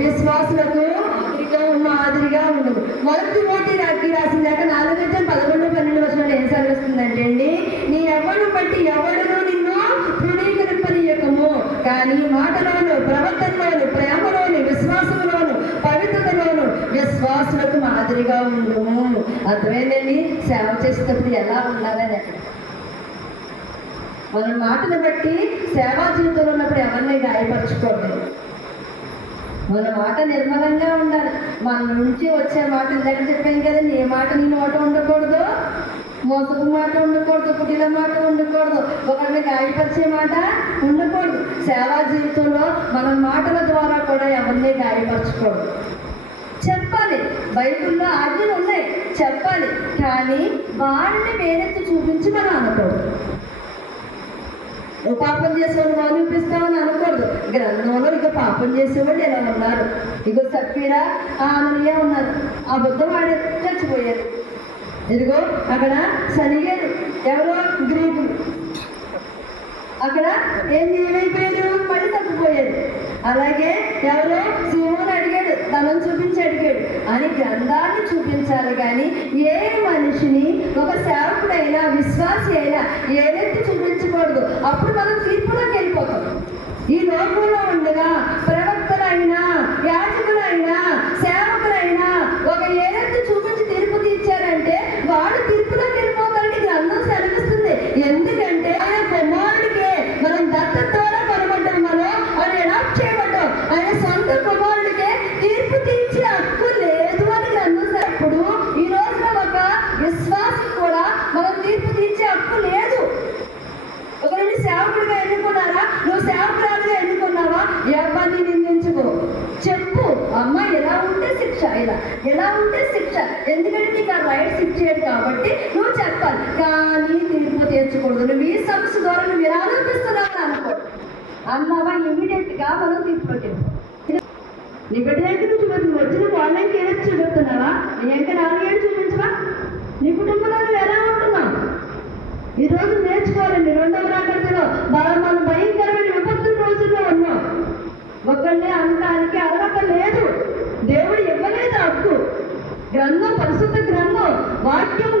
విశ్వాసులకు ఉన్న మాదిరిగా ఉండదు మొదటి మోటి రాకి రాసిన లేక నాలుగు గంటల పదకొండు పన్నెండు వర్షాలు ఏం సరిస్తుందంటే అండి నీ ఎవరు బట్టి ఎవరు నిన్ను తృణీకరింపనీయకము. కానీ మాటలోను ప్రవర్తనలోను ప్రేమలోను విశ్వాసంలోను పవిత్రతలోను విశ్వాసులకు మాదిరిగా ఉండము అర్థమైందండి? సేవ చేసేటప్పుడు ఎలా ఉండాలని అక్కడ మన మాటను బట్టి సేవా జీవితంలో ఉన్నప్పుడు ఎవరిని గాయపరచుకోలేదు మన మాట నిర్మలంగా ఉండాలి. మన నుంచి వచ్చే మాట ఇందాక చెప్పాను కదండి ఏ మాట నీ నోట ఉండకూడదు. మోసపు మాట ఉండకూడదు పుట్టిన మాట ఉండకూడదు. ఒకరిని గాయపరిచే మాట ఉండకూడదు. సేవా జీవితంలో మన మాటల ద్వారా కూడా ఎవరిని గాయపరచకూడదు చెప్పాలి. బైబిల్లో ఆజ్ఞలు ఉన్నాయి. చెప్పాలి. కానీ వారిని వేరెత్తి చూపించి మనం అనకూడదు నువ్వు పాపం చేసేవాడు వాళ్ళు చూపిస్తామని పాపం చేసేవాళ్ళు ఇలా ఉన్నారు? ఇగో సప్పీరా ఆననీయ ఉన్నారు. ఆ బుద్ధం చచ్చిపోయారు ఇదిగో అక్కడ సరిగారు ఎవరో? గ్రీకులు అక్కడ ఏం ఏమైపోయారు మళ్ళీ తప్పిపోయారు అలాగే ఎవరో? శివుని అడిగాడు. ధనం చూపించి అడిగాడు. అని గ్రంథాన్ని చూపించాలి కానీ ఏ మనిషిని ఒక సేవకుడైనా విశ్వాసి అయినా ఏదైతే చూపించకూడదు అప్పుడు మనం తీర్పులోకి వెళ్ళిపోతాం ఈ లోకంలో ఉండగా ప్రవక్తలైనా యాజకులైనా సేవకులైనా ఒక ఏదైతే చూపించి తీర్పు తీర్చారంటే వాడు తీర్పులోకి వెళ్ళిపోతారని గ్రంథం సెలవిస్తుంది ఎందుకంటే ఆయన కుమారుడికే మనం దత్త ద్వారా కొనబడ్డాం మనం ఆయన అడాప్ట్ చేయబడ్డాం ఆయన సొంత కుమారుడికే తీర్పు తీర్చే హక్కు లేదు అని గ్రంథం అప్పుడు ఈ రోజున ఒక విశ్వాసం కూడా మనం తీర్పు తీర్చే హక్కు లేదు ఒకరిని సేవకుడిగా ఎన్నుకున్నారా? నువ్వు సేవకురాలుగా ఎన్నుకున్నావా? ఎవరిని నిందించుకో? చెప్పు. అమ్మ ఎలా ఉంటే శిక్ష? ఇలా. ఎలా ఉంటే శిక్ష? ఎందుకంటే నీకు ఆ రైట్స్ ఇచ్చేది కాబట్టి నువ్వు చెప్పాలి. కానీ తీర్పు తీర్చకూడదు. నువ్వు ఈ సమస్య ద్వారా నువ్వు ఎలా అనిపిస్తున్నావు అనుకో. అన్నావా ఇమీడియట్గా మనం తీర్పు వెళ్ళిపోవాలి. నీ నుంచి నువ్వు వచ్చిన వాళ్ళకి ఏదో చూపిస్తున్నావా నీ యొక్క నాలుగేళ్ళు చూపించవా? నీ కుటుంబంలో నువ్వు ఎలా ఉంటున్నావు? ఈ రోజు నేర్చుకోవాలండి రెండవ రాక మనం భయంకరమైన విపత్తు రోజుల్లో ఉన్నాం. ఒకళ్ళే అనడానికి అర్హత లేదు. దేవుడు ఇవ్వలేదు హక్కు గ్రంథం పరిశుద్ధ గ్రంథం వాక్యం